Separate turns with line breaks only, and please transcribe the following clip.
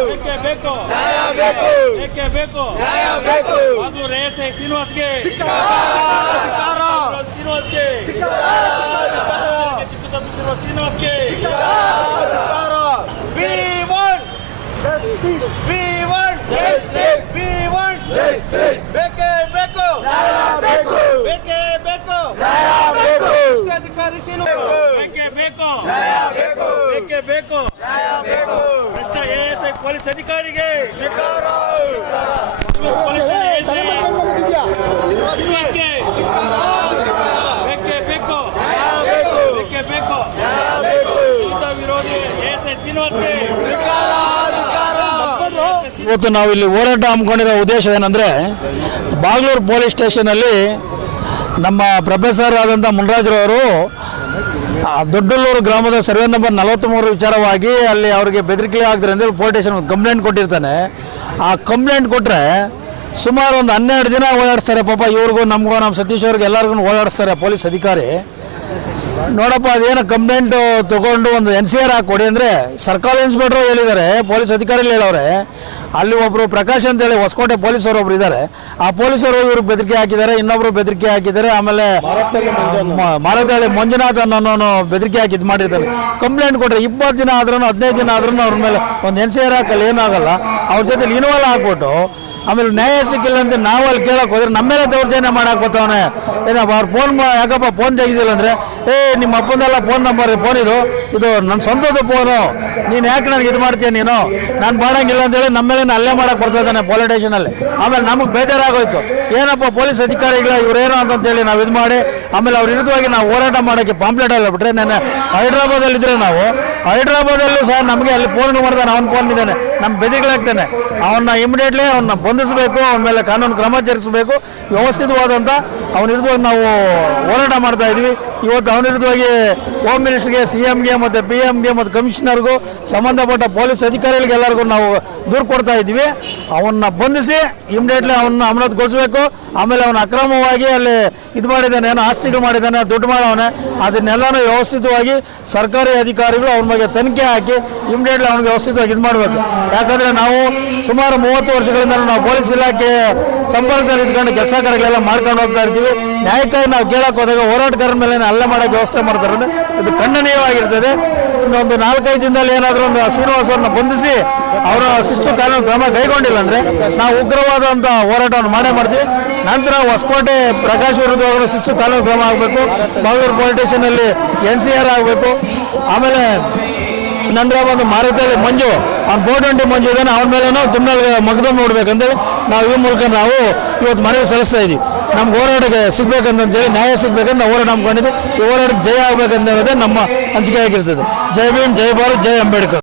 ಬೇಕೇ ಬೇಕು?
ನ್ಯಾಯ ಬೇಕು
ಏಕೆ ಬೇಕು?
ನ್ಯಾಯ ಬೇಕು
ಬಾಗ್ಲೂರು ಎಸ್ ಐ ಶ್ರೀನಿವಾಸ್ಗೆ.
ಅಧಿಕಾರ
ಶ್ರೀನಿವಾಸ್ಗೆ. ಚಿಕ್ಕ ತಪ್ಪಿಸಿರುವ ಶ್ರೀನಿವಾಸ್ಗೆ.
ಅಧಿಕಾರ we want we want justice we want justice ಬೇಕೇ ಬೇಕು ನ್ಯಾಯ ಬೇಕು ಬೇಕೇ ಬೇಕು ನ್ಯಾಯ ಬೇಕು ಅಧಿಕಾರಿ ಶ್ರೀನಿವಾಸ್
ಬೇಕೇ ಬೇಕು
ನ್ಯಾಯ ಬೇಕು
ಬೇಕೇ ಬೇಕು
ನ್ಯಾಯ ಬೇಕು
ಭ್ರಷ್ಟ ಎಸ್ ಐ ಪೊಲೀಸ್ ಅಧಿಕಾರಿಗೆ.
ಅಧಿಕಾರ
ಪೊಲೀಸ್ ASI ಶ್ರೀನಿವಾಸ್ಗೆ ಬೇಕೇ ಬೇಕು
ನ್ಯಾಯ ಬೇಕು
ಬೇಕೇ. ಬೇಕು
ನ್ಯಾಯ ಬೇಕು.
ದಲಿತ ವಿರೋಧಿ ಎಸ್ ಶ್ರೀನಿವಾಸ್ಗೆ.
ಇವತ್ತು ನಾವು ಇಲ್ಲಿ ಹೋರಾಟ ಹಮ್ಮಿಕೊಂಡಿರೋ ಉದ್ದೇಶ ಏನಂದರೆ ಬಾಗ್ಲೂರು ಪೊಲೀಸ್ ಸ್ಟೇಷನಲ್ಲಿ ನಮ್ಮ ಪ್ರೊಫೆಸರ್ ಆದಂಥ ಮುನರಾಜ್ರವರು ದೊಡ್ಡಲ್ಲೂರು ಗ್ರಾಮದ ಸರ್ವೆ ನಂಬರ್ ನಲವತ್ತ್ಮೂರು ವಿಚಾರವಾಗಿ ಅಲ್ಲಿ ಅವರಿಗೆ ಬೆದರಿಕೆ ಆಗ್ತಾರೆ ಅಂದರೆ ಪೊಲೀಸ್ ಸ್ಟೇಷನ್ ಕಂಪ್ಲೇಂಟ್ ಕೊಟ್ಟಿರ್ತಾನೆ. ಆ ಕಂಪ್ಲೇಂಟ್ ಕೊಟ್ಟರೆ ಸುಮಾರು ಒಂದು ಹನ್ನೆರಡು ದಿನ ಓಡಾಡಿಸ್ತಾರೆ ಪಾಪ, ಇವ್ರಿಗೂ ನಮಗೂ ನಮ್ಮ ಸತೀಶ್ ಅವ್ರಿಗೆ ಎಲ್ಲರಿಗೂ ಓಡಾಡಿಸ್ತಾರೆ ಪೊಲೀಸ್ ಅಧಿಕಾರಿ. ನೋಡಪ್ಪ ಅದೇನು ಕಂಪ್ಲೇಂಟು ತಗೊಂಡು ಒಂದು ಎನ್ ಸಿ ಆರ್ ಹಾಕೊಡಿ ಅಂದರೆ ಸರ್ಕಲ್ ಇನ್ಸ್ಪೆಕ್ಟ್ರು ಹೇಳಿದ್ದಾರೆ ಪೊಲೀಸ್ ಅಧಿಕಾರಿಗಳು ಹೇಳವ್ರೆ. ಅಲ್ಲಿ ಒಬ್ಬರು ಪ್ರಕಾಶ್ ಅಂತೇಳಿ ಹೊಸಕೋಟೆ ಪೊಲೀಸರು ಒಬ್ರು ಇದ್ದಾರೆ. ಆ ಪೊಲೀಸರು ಇವರು ಬೆದರಿಕೆ ಹಾಕಿದ್ದಾರೆ ಇನ್ನೊಬ್ರು ಬೆದರಿಕೆ ಹಾಕಿದ್ದಾರೆ ಆಮೇಲೆ ಮಾರತಾಳೆ ಮಂಜುನಾಥ್ ಅನ್ನೋನು ಬೆದರಿಕೆ ಹಾಕಿ ಇದು ಮಾಡಿರ್ತಾರೆ. ಕಂಪ್ಲೇಂಟ್ ಕೊಟ್ಟರೆ ಇಪ್ಪತ್ತು ದಿನ ಆದ್ರೂ ಹದಿನೈದು ದಿನ ಆದ್ರೂ ಅವ್ರ ಮೇಲೆ ಒಂದು ಎನ್ ಸಿ ಆರ್ ಹಾಕಲ್ಲಿ ಏನಾಗಲ್ಲ ಅವ್ರ ಜೊತೆ ಇನ್ವಾಲ್ವ್ ಹಾಕ್ಬಿಟ್ಟು ಆಮೇಲೆ ನ್ಯಾಯ ಸಿಕ್ಕಿಲ್ಲ ಅಂತ ನಾವು ಅಲ್ಲಿ ಕೇಳಕ್ ಹೋದ್ರೆ ನಮ್ಮ ಮೇಲೆ ದೌರ್ಜನ್ಯ ಮಾಡಕ್ ಬರ್ತಾವನೆ ಏನಪ್ಪ ಅವ್ರು ಫೋನ್ ಯಾಕಪ್ಪ ಫೋನ್ ತೆಗಿದಿಲ್ಲ ಅಂದ್ರೆ, ಏ, ನಿಮ್ಮ ಅಪ್ಪಂದೆಲ್ಲ ಫೋನ್ ನಂಬರ್ ಫೋನ್ ಇದು ಇದು ನನ್ನ ಸ್ವಂತದ ಫೋನು ನೀನು ಯಾಕೆ ನನಗೆ ಇದು ಮಾಡ್ತೀಯ ನೀನು? ನಾನು ಮಾಡಂಗಿಲ್ಲ ಅಂತೇಳಿ ನಮ್ಮ ಮೇಲೆ ಅಲ್ಲೇ ಮಾಡಕ್ ಬರ್ತಾ ಇದ್ದಾನೆ ಪೊಲೀಸ್ ಸ್ಟೇಷನಲ್ಲಿ ಆಮೇಲೆ ನಮಗೆ ಬೇಜಾರಾಗೋಯ್ತು. ಏನಪ್ಪ ಪೊಲೀಸ್ ಅಧಿಕಾರಿಗಳ ಇವರೇನು ಅಂತಂತೇಳಿ ನಾವು ಇದು ಮಾಡಿ, ಆಮೇಲೆ ಅವ್ರ ವಿರುದ್ಧವಾಗಿ ನಾವು ಹೋರಾಟ ಮಾಡೋಕ್ಕೆ ಪಾಂಪ್ಲೆಟ್ ಎಲ್ಲ ಬಿಟ್ರೆ ನಾನು ಹೈದ್ರಾಬಾದಲ್ಲಿ ಇದ್ರೆ ನಾವು. ಹೈದ್ರಾಬಾದಲ್ಲೂ ಸಹ ನಮಗೆ ಅಲ್ಲಿ ಫೋನ್ ಮಾಡ್ತಾನೆ ಅವ್ನು ಫೋನ್ ಇದ್ದಾನೆ ನಮ್ಮ ಬೆದಿಗಳಾಗ್ತಾನೆ ಅವನ್ನ ಇಮಿಡಿಯೇಟ್ಲಿ ಅವನ್ನ ಬಂಧಿಸಬೇಕು, ಅವನ ಮೇಲೆ ಕಾನೂನು ಕ್ರಮ ಜರುಗಿಸಬೇಕು. ವ್ಯವಸ್ಥಿತವಾದಂಥ ಅವನ ವಿರುದ್ಧವಾಗಿ ನಾವು ಹೋರಾಟ ಮಾಡ್ತಾ ಇದ್ವಿ ಇವತ್ತು ಅವನ ವಿರುದ್ಧವಾಗಿ ಹೋಮ್ ಮಿನಿಸ್ಟರ್ಗೆ ಸಿ ಎಮ್ಗೆ ಮತ್ತು ಪಿ ಎಮ್ಗೆ ಮತ್ತು ಕಮಿಷನರ್ಗೂ ಸಂಬಂಧಪಟ್ಟ ಪೊಲೀಸ್ ಅಧಿಕಾರಿಗಳಿಗೆ ಎಲ್ಲರಿಗೂ ನಾವು ದೂರು ಕೊಡ್ತಾ ಇದ್ವಿ ಅವನ್ನ ಬಂಧಿಸಿ ಇಮಿಡಿಯೇಟ್ಲಿ ಅವನ್ನ ಅಮಾನತುಗೊಳಿಸಬೇಕು. ಆಮೇಲೆ ಅವನು ಅಕ್ರಮವಾಗಿ ಅಲ್ಲಿ ಇದು ಮಾಡಿದ್ದಾನೆ, ಏನೋ ಆಸ್ತಿಗಳು ಮಾಡಿದ್ದಾನೆ, ದುಡ್ಡು ಮಾಡವನೆ. ಅದನ್ನೆಲ್ಲನೂ ವ್ಯವಸ್ಥಿತವಾಗಿ ಸರ್ಕಾರಿ ಅಧಿಕಾರಿಗಳು ಅವನ ಬಗ್ಗೆ ತನಿಖೆ ಹಾಕಿ ಇಮಿಡಿಯೇಟ್ಲಿ ಅವ್ನಿಗೆ ವ್ಯವಸ್ಥಿತವಾಗಿ ಇದು ಮಾಡಬೇಕು. ಯಾಕಂದರೆ ನಾವು ಸುಮಾರು ಮೂವತ್ತು ವರ್ಷಗಳಿಂದ ನಾವು ಪೊಲೀಸ್ ಇಲಾಖೆ ಸಂಪರ್ಕದಲ್ಲಿ ಇದ್ಕೊಂಡು ಕೆಲಸ ಕಾರ್ಯಗಳೆಲ್ಲ ಮಾಡ್ಕೊಂಡು ಹೋಗ್ತಾ ಇರ್ತೀವಿ. ನ್ಯಾಯಕ್ಕಾಗಿ ನಾವು ಕೇಳಕ್ಕೆ ಹೋದಾಗ ಹೋರಾಟಗಾರರ ಮೇಲೆ ಹಲ್ಲೆ ಮಾಡೋ ವ್ಯವಸ್ಥೆ ಮಾಡ್ತಾರೆ. ಇದು ಖಂಡನೀಯವಾಗಿರ್ತದೆ. ಇನ್ನೊಂದು ನಾಲ್ಕೈದು ದಿನದಲ್ಲಿ ಏನಾದರೂ ಒಂದು ಶ್ರೀನಿವಾಸವನ್ನು ಬಂಧಿಸಿ ಅವರ ಶಿಸ್ತು ಕಾನೂನು ಕ್ರಮ ಕೈಗೊಂಡಿಲ್ಲ ಅಂದರೆ ನಾವು ಉಗ್ರವಾದಂಥ ಹೋರಾಟವನ್ನು ಮಾಡೇ ಮಾಡ್ತೀವಿ. ನಂತರ ಹೊಸಕೋಟೆ ಪ್ರಕಾಶ್ ಅವರ ಶಿಸ್ತು ಕಾನೂನು ಕ್ರಮ ಆಗಬೇಕು. ಬಾಗೂರು ಪೊಲೀಸ್ ಸ್ಟೇಷನಲ್ಲಿ ಎನ್ ಸಿ ಆರ್ ಆಗಬೇಕು. ಆಮೇಲೆ ನಂತರ ಬಂದು ಮಾರುತಿಯಲ್ಲಿ ಮಂಜು. ಅವ್ನು ಬೋರ್ಡಂಟಿ ಮಂಜು ಇದ್ದಾನೆ, ಅವನ ಮೇಲೇನೂ ತುಮ್ನಲ್ಲಿ ಮಗದ ನೋಡ್ಬೇಕಂತೇಳಿ ನಾವು ಈ ಮೂಲಕ ನಾವು ಇವತ್ತು ಮನವಿ ಸಲ್ಲಿಸ್ತಾ ಇದ್ದೀವಿ ನಮ್ಗೆ ಹೋರಾಟಕ್ಕೆ ಸಿಗ್ಬೇಕಂತೇಳಿ ನ್ಯಾಯ ಸಿಗ್ಬೇಕಂತ ನಾವು ಹೋರಾಟ ನಂಬ್ಕೊಂಡಿದ್ವಿ ಈ ಹೋರಾಟಕ್ಕೆ ಜಯ ಆಗ್ಬೇಕಂತ ನಮ್ಮ ಅನಿಸಿಕೆ ಆಗಿರ್ತದೆ. ಜೈ ಭೀಮ್, ಜೈ ಭಾರತ್, ಜೈ ಅಂಬೇಡ್ಕರ್.